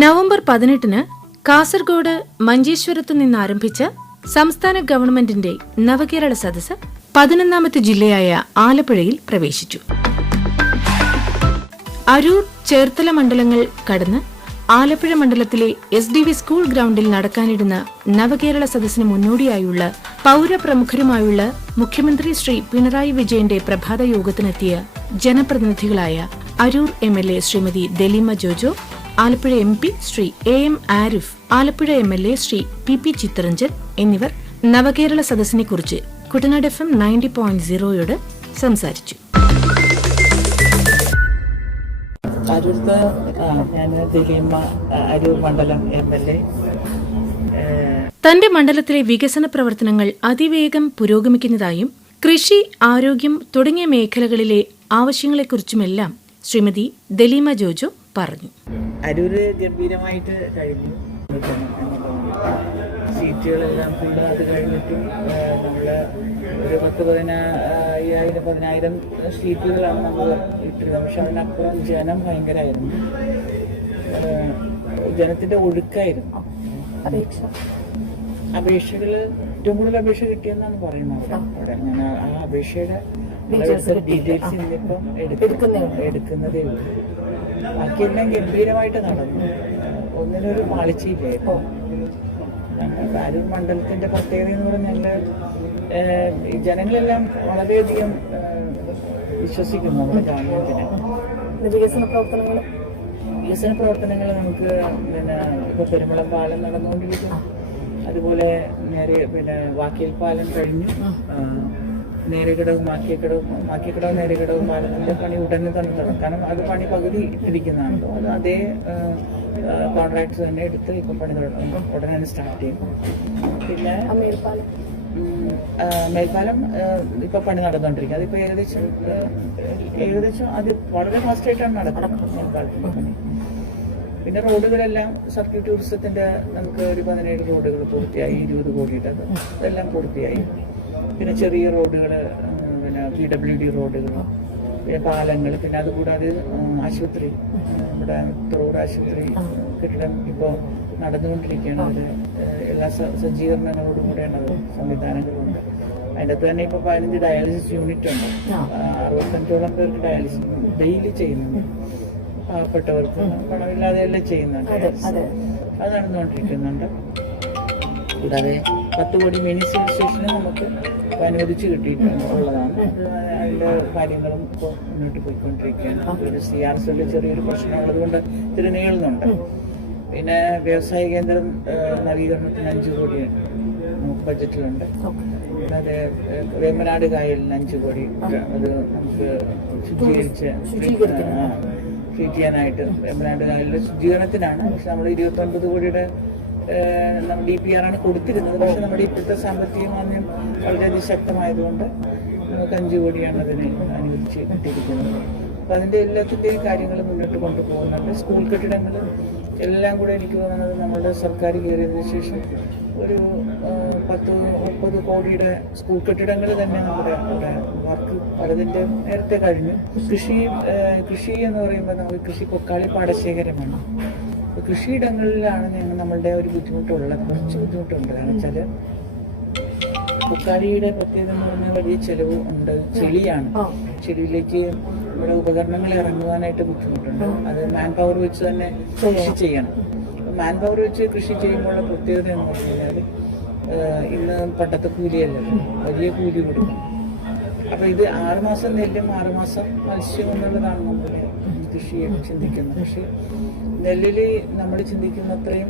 November 18 Kasaragod മഞ്ചേശ്വരത്തു നിന്നാരംഭിച്ച സംസ്ഥാന ഗവൺമെന്റിന്റെ നവകേരള സദസ്സ് 11ാമത്തെ ജില്ലയായ ആലപ്പുഴയിൽ പ്രവേശിച്ചു. അരൂർ, ചേർത്തല മണ്ഡലങ്ങൾ കടന്ന് ആലപ്പുഴ മണ്ഡലത്തിലെ SDV സ്കൂൾ ഗ്രൌണ്ടിൽ നടക്കാനിരുന്ന നവകേരള സദസ്സിന് മുന്നോടിയായുള്ള പൌരപ്രമുഖരുമായുള്ള മുഖ്യമന്ത്രി ശ്രീ പിണറായി വിജയന്റെ പ്രഭാത യോഗത്തിനെത്തിയ ജനപ്രതിനിധികളായ Aroor MLA Shrimati Daleema Jojo, Alappuzha MP Shri AM Arif, Alappuzha MLA Shri PP Chittaranjan എന്നിവർ നവകേരള സദസ്സിനെക്കുറിച്ച് കുട്ടനാട് FM 90.0യോട് സംസാരിച്ചു. തന്റെ മണ്ഡലത്തിലെ വികസന പ്രവർത്തനങ്ങൾ അതിവേഗം പുരോഗമിക്കുന്നതായും കൃഷി, ആരോഗ്യം തുടങ്ങിയ മേഖലകളിലെ ആവശ്യങ്ങളെക്കുറിച്ചുമെല്ലാം ശ്രീമതി ദലീമ ജോജോ പറഞ്ഞു. അരൂര് ഗംഭീരമായിട്ട് കഴിഞ്ഞു. സീറ്റുകളെല്ലാം ഫുള്ള് അത് കഴിഞ്ഞിട്ടും നമ്മള് ഒരു 10,000 സീറ്റുകളാണ് നമ്മൾ ഇട്ടിരുന്നത്. പക്ഷെ അതിനപ്പുറം ജനം ഭയങ്കരമായിരുന്നു. ജനത്തിന്റെ ഒഴുക്കായിരുന്നു. അപേക്ഷകൾ ഏറ്റവും കൂടുതൽ അപേക്ഷ കിട്ടിയെന്നാണ് പറയുന്നത്. അവിടെ ഞാൻ ആ അപേക്ഷയുടെ ഡീറ്റെയിൽസ് ഇന്നിപ്പം എടുക്കുന്നതേ ഉള്ളൂ. ബാക്കിയെല്ലാം ഗംഭീരമായിട്ട് നടന്നു. ഒന്നിനൊരു പാളിച്ചയില്ല. ഇപ്പോൾ അരൂർ മണ്ഡലത്തിന്റെ പ്രത്യേകത എന്ന് പറഞ്ഞാൽ ജനങ്ങളെല്ലാം വളരെയധികം വിശ്വസിക്കുന്നു നമ്മുടെ ഗവൺമെന്റിനെ. വികസന പ്രവർത്തനങ്ങൾ നമുക്ക് ഇപ്പൊ പെരുമ്പളം പാലം നടന്നുകൊണ്ടിരിക്കുന്നു. അതുപോലെ വാക്കിയൽ പാലം കഴിഞ്ഞു. നേരകടവും മാക്കിക്കടവും നേരകടവും പാലത്തിന്റെ പണി ഉടനെ തന്നെ തുടങ്ങും. കാരണം അത് പണി പകുതി ഇരിക്കുന്നതാണല്ലോ. അത് അതേ കോൺട്രാക്ട് തന്നെ എടുത്ത് ഇപ്പൊ പണി ഉടനെ സ്റ്റാർട്ട് ചെയ്യും. പിന്നെ മേൽപ്പാലം ഇപ്പൊ പണി നടന്നുകൊണ്ടിരിക്കുക. അതിപ്പോ ഏകദേശം അത് വളരെ ഫാസ്റ്റായിട്ടാണ് നടക്കുന്നത് മേൽപ്പാലത്തിന്റെ പണി. പിന്നെ റോഡുകളെല്ലാം സർക്യൂട്ട് ടൂറിസത്തിന്റെ നമുക്ക് ഒരു 17 റോഡുകൾ പൂർത്തിയായി. 20 കോടിയുടെ അതെല്ലാം പൂർത്തിയായി. പിന്നെ ചെറിയ റോഡുകൾ, പിന്നെ PWD റോഡുകൾ, പിന്നെ പാലങ്ങൾ, പിന്നെ അതുകൂടാതെ ആശുപത്രി, നമ്മുടെ റോഡ് ആശുപത്രി കെട്ടിടം ഇപ്പോൾ നടന്നുകൊണ്ടിരിക്കുകയാണ്. അത് എല്ലാ സജ്ജീകരണങ്ങളോടും കൂടെയാണ് അത് സംവിധാനങ്ങളുണ്ട്. അതിൻ്റെ അകത്ത് തന്നെ ഇപ്പോൾ 15 ഡയാലിസിസ് യൂണിറ്റ് ഉണ്ട്. 65ഓളം പേർക്ക് ഡയാലിസിസ് ഡെയിലി ചെയ്യുന്നുണ്ട്. പാവപ്പെട്ടവർക്ക് പണമില്ലാതെയെല്ലാം ചെയ്യുന്നുണ്ട്. അത് നടന്നുകൊണ്ടിരിക്കുന്നുണ്ട്. കൂടാതെ 10 കോടി മിനി സിവിൽ സ്റ്റേഷന് നമുക്ക് അനുവദിച്ച് കിട്ടിയിട്ടുള്ളതാണ്. അതിൻ്റെ കാര്യങ്ങളും ഇപ്പോൾ മുന്നോട്ട് പോയിക്കൊണ്ടിരിക്കുകയാണ്. ഒരു CRSൽ ചെറിയൊരു പ്രശ്നമുള്ളത് കൊണ്ട് ഇത്തിരി നീളുന്നുണ്ട്. പിന്നെ വ്യവസായ കേന്ദ്രം നവീകരണത്തിന് 5 കോടി നമുക്ക് ബജറ്റിലുണ്ട്. അത് വേമ്പനാട് കായലിന് 5 കോടി അത് നമുക്ക് ട്രീറ്റ് ചെയ്യാനായിട്ട് വേമ്പനാട് കായലിലെ ശുചീകരണത്തിനാണ്. പക്ഷെ നമ്മൾ 29 കോടിയുടെ നമ്മൾ DPR ആണ് കൊടുത്തിരുന്നത്. പക്ഷെ നമ്മുടെ ഇപ്പോഴത്തെ സാമ്പത്തിക മാന്ദ്യം വളരെയധികം ശക്തമായതുകൊണ്ട് നമുക്ക് 5 കോടിയാണ് അതിന് അനുവദിച്ച് കിട്ടിയിരിക്കുന്നത്. അപ്പം അതിൻ്റെ എല്ലാത്തിൻ്റെയും കാര്യങ്ങൾ മുന്നോട്ട് കൊണ്ടുപോകുന്നുണ്ട്. സ്കൂൾ കെട്ടിടങ്ങൾ എല്ലാം കൂടെ എനിക്ക് തോന്നുന്നത് നമ്മുടെ സർക്കാർ കയറിയതിനു ശേഷം ഒരു 10-30 കോടിയുടെ സ്കൂൾ കെട്ടിടങ്ങൾ തന്നെ നമ്മുടെ വർക്ക് പലതിൻ്റെ നേരത്തെ കഴിഞ്ഞു. കൃഷി എന്ന് പറയുമ്പോൾ നമുക്ക് കൃഷി പൊക്കാളി പാടശേഖരമാണ്. കൃഷിയിടങ്ങളിലാണ് നമ്മളുടെ ഒരു ബുദ്ധിമുട്ടുള്ളത്. കുറച്ച് ബുദ്ധിമുട്ടുണ്ട്. കാരണം വെച്ചാൽ പൊക്കാളിയുടെ പ്രത്യേകത എന്ന് പറഞ്ഞാൽ വലിയ ചെലവ് ഉണ്ട്. ചെളിയാണ്. ചെളിയിലേക്ക് നമ്മുടെ ഉപകരണങ്ങൾ ഇറങ്ങുവാനായിട്ട് ബുദ്ധിമുട്ടുണ്ട്. അത് മാൻ പവർ വെച്ച് തന്നെ കൃഷി ചെയ്യണം. മാൻ പവർ വെച്ച് കൃഷി ചെയ്യുമ്പോഴുള്ള പ്രത്യേകത എന്ന് പറഞ്ഞാൽ ഇന്ന് പണ്ടത്തെ കൂലിയല്ല, വലിയ കൂലി കൊടുക്കും. അപ്പൊ ഇത് 6 മാസം നെല്ലും 6 മാസം മത്സ്യം എന്നുള്ളതാണ് നമ്മുടെ കൃഷിയെ ചിന്തിക്കുന്നത്. പക്ഷെ നെല്ലില് നമ്മൾ ചിന്തിക്കുന്ന അത്രയും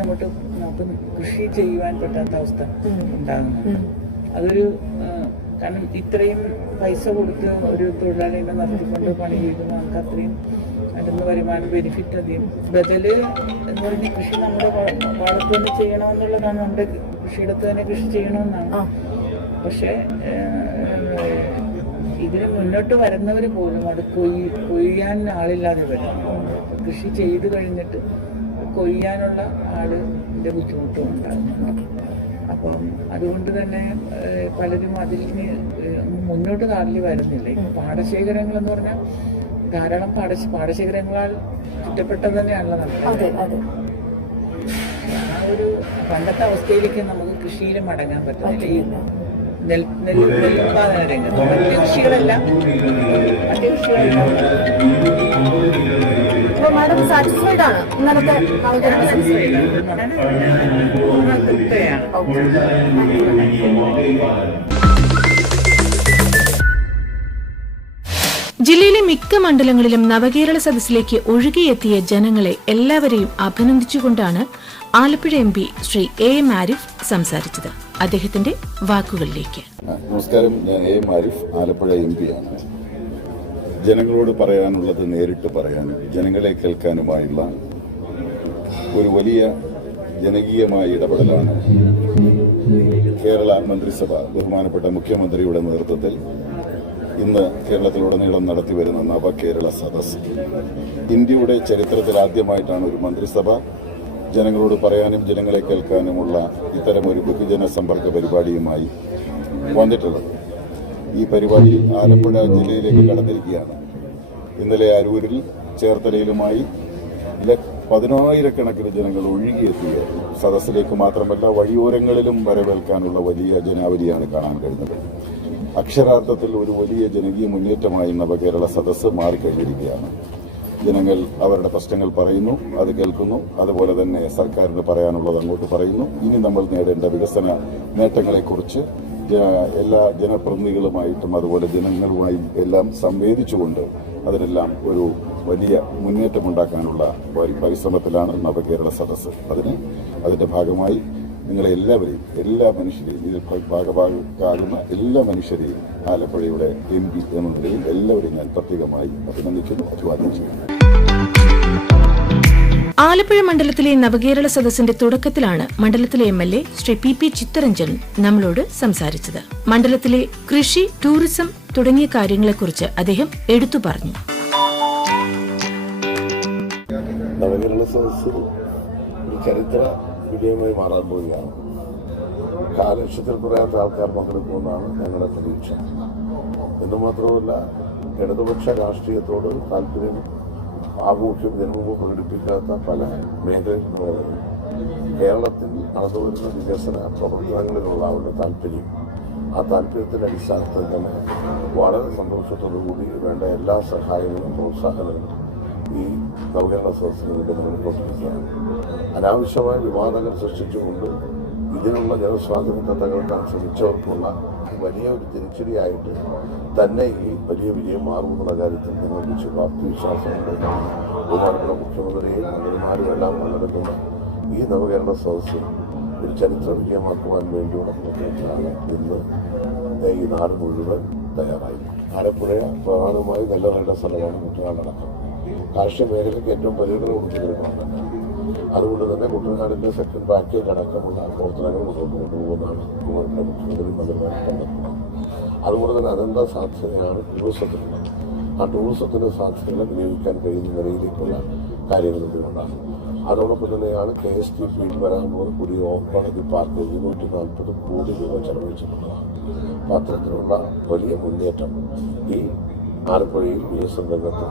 അങ്ങോട്ട് നമുക്ക് കൃഷി ചെയ്യുവാൻ പറ്റാത്ത അവസ്ഥ ഉണ്ടാകുന്നുണ്ട്. അതൊരു കാരണം ഇത്രയും പൈസ കൊടുത്ത് ഒരു തൊഴിലാളികളെ നടത്തിക്കൊണ്ട് പണി ചെയ്യുന്ന നമുക്ക് അത്രയും അതിന് വരുമാനം ബെനിഫിറ്റ് അധികം ബദല് എന്ന് പറഞ്ഞാൽ കൃഷി നമ്മുടെ പാടത്ത് തന്നെ ചെയ്യണമെന്നുള്ളതാണ്. നമ്മുടെ കൃഷിയിടത്ത് തന്നെ കൃഷി ചെയ്യണമെന്നാണ്. പക്ഷെ ഇതിന് മുന്നോട്ട് വരുന്നവർ പോലും അത് കൊയ്യാൻ ആളില്ലാതെ വരും. കൃഷി ചെയ്ത് കഴിഞ്ഞിട്ട് കൊയ്യാനുള്ള ആളിൻ്റെ ബുദ്ധിമുട്ടും ഉണ്ടാകുന്നുണ്ട്. അപ്പം അതുകൊണ്ട് തന്നെ പലരും അതിൽ മുന്നോട്ട് താഴി വരുന്നില്ല. പാടശേഖരങ്ങൾ എന്ന് പറഞ്ഞാൽ ധാരാളം പാടശേഖരങ്ങളാൽ ചുറ്റപ്പെട്ടത് തന്നെയാണല്ലോ നമ്മുടെ. ആ ഒരു പണ്ടത്തെ അവസ്ഥയിലേക്ക് നമുക്ക് കൃഷിയിൽ മടങ്ങാൻ പറ്റുന്നില്ല. ഈ നെല്ലുത്പാദന രംഗത്ത് മറ്റു കൃഷികളെല്ലാം ജില്ലയിലെ മിക്ക മണ്ഡലങ്ങളിലും നവകേരള സദസ്സിലേക്ക് ഒഴുകിയെത്തിയ ജനങ്ങളെ എല്ലാവരെയും അഭിനന്ദിച്ചുകൊണ്ടാണ് ആലപ്പുഴ MP ശ്രീ A.M. ആരിഫ് സംസാരിച്ചത്. അദ്ദേഹത്തിന്റെ വാക്കുകളിലേക്ക്. നമസ്കാരം, ഞാൻ A.M. ആരിഫ്, ആലപ്പുഴ MP ആണ്. ജനങ്ങളോട് പറയാനുള്ളത് നേരിട്ട് പറയാനും ജനങ്ങളെ കേൾക്കാനുമായുള്ള ഒരു വലിയ ജനകീയമായ ഇടപെടലാണ് കേരള മന്ത്രിസഭ ബഹുമാനപ്പെട്ട മുഖ്യമന്ത്രിയുടെ നേതൃത്വത്തിൽ ഇന്ന് കേരളത്തിലുടനീളം നടത്തിവരുന്ന നവകേരള സദസ്. ഇന്ത്യയുടെ ചരിത്രത്തിൽ ആദ്യമായിട്ടാണ് ഒരു മന്ത്രിസഭ ജനങ്ങളോട് പറയാനും ജനങ്ങളെ കേൾക്കാനുമുള്ള ഇത്തരമൊരു ബഹുജന സമ്പർക്ക പരിപാടിയുമായി വന്നിട്ടുള്ളത്. ഈ പരിപാടി ആലപ്പുഴ ജില്ലയിലേക്ക് കടന്നിരിക്കുകയാണ്. ഇന്നലെ അരൂരിൽ ചേർത്തലയിലുമായി 10,000-കണക്കിന് ജനങ്ങൾ ഒഴുകിയെത്തിയ സദസ്സിലേക്ക് മാത്രമല്ല വഴിയോരങ്ങളിലും വരവേൽക്കാനുള്ള വലിയ ജനാവലിയാണ് കാണാൻ കഴിഞ്ഞത്. അക്ഷരാർത്ഥത്തിൽ ഒരു വലിയ ജനകീയ മുന്നേറ്റമായി നവകേരള സദസ്സ് മാറിക്കഴിഞ്ഞിരിക്കുകയാണ്. ജനങ്ങൾ അവരുടെ പ്രശ്നങ്ങൾ പറയുന്നു, അത് കേൾക്കുന്നു. അതുപോലെ തന്നെ സർക്കാരിന് പറയാനുള്ളത് അങ്ങോട്ട് പറയുന്നു. ഇനി നമ്മൾ നേടേണ്ട വികസന നേട്ടങ്ങളെക്കുറിച്ച് എല്ലാ ജനപ്രതിനിധികളുമായിട്ടും അതുപോലെ ജനങ്ങളുമായും എല്ലാം സംവേദിച്ചുകൊണ്ട് അതിനെല്ലാം ഒരു വലിയ മുന്നേറ്റമുണ്ടാക്കാനുള്ള പരിശ്രമത്തിലാണ് നവകേരള സദസ്സ്. അതിന്റെ ഭാഗമായി നിങ്ങളെ എല്ലാവരെയും, എല്ലാ മനുഷ്യരെയും, ഇതിൽ ഭാഗമാകുന്ന എല്ലാ മനുഷ്യരെയും ആലപ്പുഴയുടെ MP എന്ന നിലയിൽ എല്ലാവരെയും ഞാൻ പ്രത്യേകമായി അഭിനന്ദിക്കുന്നു, അഭിവാദ്യം ചെയ്യുന്നു. ആലപ്പുഴ മണ്ഡലത്തിലെ നവകേരള സദസ്സിന്റെ തുടക്കത്തിലാണ് മണ്ഡലത്തിലെ MLA ശ്രീ PP ചിത്തരഞ്ജൻ നമ്മളോട് സംസാരിച്ചത്. മണ്ഡലത്തിലെ കൃഷി, ടൂറിസം തുടങ്ങിയ കാര്യങ്ങളെക്കുറിച്ച് അദ്ദേഹം എടുത്തു പറഞ്ഞു. നവകേരള സദസ്സ് ഒരു ചരിത്ര വിജയമായി മാറാൻ പോവുകയാണ്. കാലക്ഷത്തിൽ കുറയാത്ത ആൾക്കാർ പങ്കെടുക്കുമെന്നാണ് ഞങ്ങളുടെ പ്രതീക്ഷ. എന്നുമാത്രമല്ല, ഇടതുപക്ഷ രാഷ്ട്രീയത്തോട് താല്പര്യം ആഭിമുഖ്യം ജനമുമ്പ് പ്രകടിപ്പിക്കാത്ത പല മേഖലകളിലും കേരളത്തിൽ നടന്നുവരുന്ന വികസന പ്രവർത്തനങ്ങളിലുള്ള അവരുടെ താല്പര്യം, ആ താല്പര്യത്തിന്റെ അടിസ്ഥാനത്തിൽ തന്നെ വളരെ സന്തോഷത്തോടുകൂടി വേണ്ട എല്ലാ സഹായങ്ങളും പ്രോത്സാഹനങ്ങളും ഈ നവകേരള സദസ്സിന് വേണ്ടി നൽകിക്കൊണ്ടിരിക്കുകയാണ്. അനാവശ്യമായ വിവാദങ്ങൾ സൃഷ്ടിച്ചുകൊണ്ട് ഇതിനുള്ള ജനസ്വാതന്ത്ര്യത്തെ തകർക്കാൻ ശ്രമിച്ചവർക്കുള്ള വലിയ ഒരു തിരിച്ചടിയായിട്ട് തന്നെ ഈ വലിയ വിജയം മാറുമെന്നുള്ള കാര്യത്തിൽ ഞങ്ങൾക്ക് ശുഭാപ്തി വിശ്വാസമുണ്ട്. ബഹുമാനപ്പെട്ട മുഖ്യമന്ത്രിയും മന്ത്രിമാരും എല്ലാം പങ്കെടുക്കുന്ന ഈ നവകേരള സദസ്സ് ഒരു ചരിത്ര വിജയമാക്കുവാൻ വേണ്ടിയുള്ള പ്രവർത്തനത്തിലാണ് ഇന്ന് ഈ നാട് മുഴുവൻ തയ്യാറായി. ആലപ്പുഴ പ്രധാനമായും നെല്ലറയുടെ സ്ഥലമാണ് കുട്ടനാടടക്കം. കാർഷിക മേഖലയ്ക്ക് ഏറ്റവും പരിഗണന കൊടുക്കുന്നൊരു ഭാഗമാണ്. അതുകൊണ്ട് തന്നെ കുട്ടനാടിന്റെ സെക്കൻഡ് പാക്കേജ് അടക്കമുള്ള പ്രവർത്തനങ്ങൾ മുന്നോട്ട് കൊണ്ടുപോകുന്നതാണ് മുഖ്യമന്ത്രി മന്ത്രിമാർ കണ്ടെത്തുന്നത്. അതുകൊണ്ട് തന്നെ അതെന്താ സാധ്യതയാണ് ടൂറിസത്തിനുള്ളത്. ആ ടൂറിസത്തിന്റെ സാധ്യതകളെ വിനിയോഗിക്കാൻ കഴിയുന്ന നിലയിലേക്കുള്ള കാര്യങ്ങൾ ഇതിലുണ്ടാകും. അതോടൊപ്പം തന്നെയാണ് KSTPയിൽ വരാൻ പോകുന്ന പുതിയ ഓപ്പണതി പാർക്ക് 240 കോടി രൂപ ചെലവഴിച്ചിട്ടുള്ളതാണ്. അപ്പോൾ അത്തരത്തിലുള്ള വലിയ മുന്നേറ്റം ഈ ആലപ്പുഴയിൽ വികസന രംഗത്ത്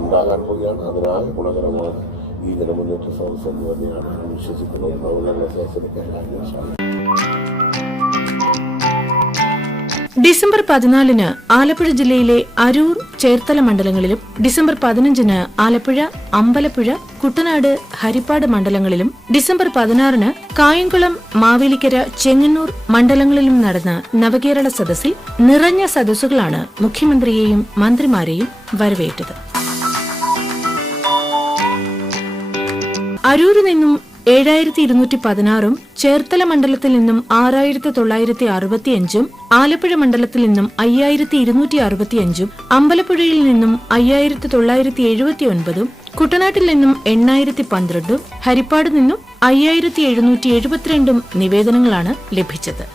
ഉണ്ടാകാൻ പോവുകയാണ്. അതിനാകെ ഗുണകരമാണ് ഈ ജനമുന്നേറ്റ സദസ്സ് എന്ന് തന്നെയാണ് ഞാൻ വിശ്വസിക്കുന്നത്. നവകേരള സദസ്സിലേക്ക് എല്ലാവരും സ്വാഗതം. ഡിസംബർ 14-ന് ആലപ്പുഴ ജില്ലയിലെ അരൂർ, ചേർത്തല മണ്ഡലങ്ങളിലും ഡിസംബർ 15-ന് ആലപ്പുഴ, അമ്പലപ്പുഴ, കുട്ടനാട്, ഹരിപ്പാട് മണ്ഡലങ്ങളിലും ഡിസംബർ 16-ന് കായംകുളം, മാവേലിക്കര, ചെങ്ങന്നൂർ മണ്ഡലങ്ങളിലും നടന്ന നവകേരള സദസ്സിൽ നിറഞ്ഞ സദസ്സുകളാണ് മുഖ്യമന്ത്രിയെയും മന്ത്രിമാരെയും വരവേറ്റത്. അരൂരിൽ നിന്നും 7,216, ചേർത്തല മണ്ഡലത്തിൽ നിന്നും 6,965, ആലപ്പുഴ മണ്ഡലത്തിൽ നിന്നും 5,265, അമ്പലപ്പുഴയിൽ നിന്നും 5,979, കുട്ടനാട്ടിൽ നിന്നും 8,012, ഹരിപ്പാട് നിന്നും 5,772 നിവേദനങ്ങളാണ് ലഭിച്ചത്.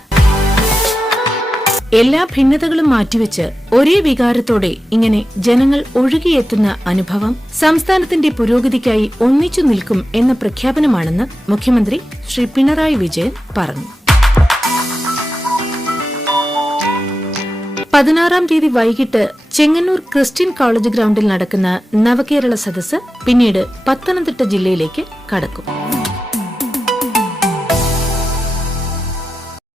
എല്ലാ ഭിന്നതകളും മാറ്റിവെച്ച് ഒരേ വികാരത്തോടെ ഇങ്ങനെ ജനങ്ങൾ ഒഴുകിയെത്തുന്ന അനുഭവം സംസ്ഥാനത്തിന്റെ പുരോഗതിക്കായി ഒന്നിച്ചു നിൽക്കും എന്ന പ്രഖ്യാപനമാണെന്ന് മുഖ്യമന്ത്രി ശ്രീ പിണറായി വിജയൻ പറഞ്ഞു. 16-ാം തീയതി വൈകിട്ട് ചെങ്ങന്നൂർ ക്രിസ്ത്യൻ കോളേജ് ഗ്രൗണ്ടിൽ നടക്കുന്ന നവകേരള സദസ്സ് പിന്നീട് പത്തനംതിട്ട ജില്ലയിലേക്ക് കടക്കും.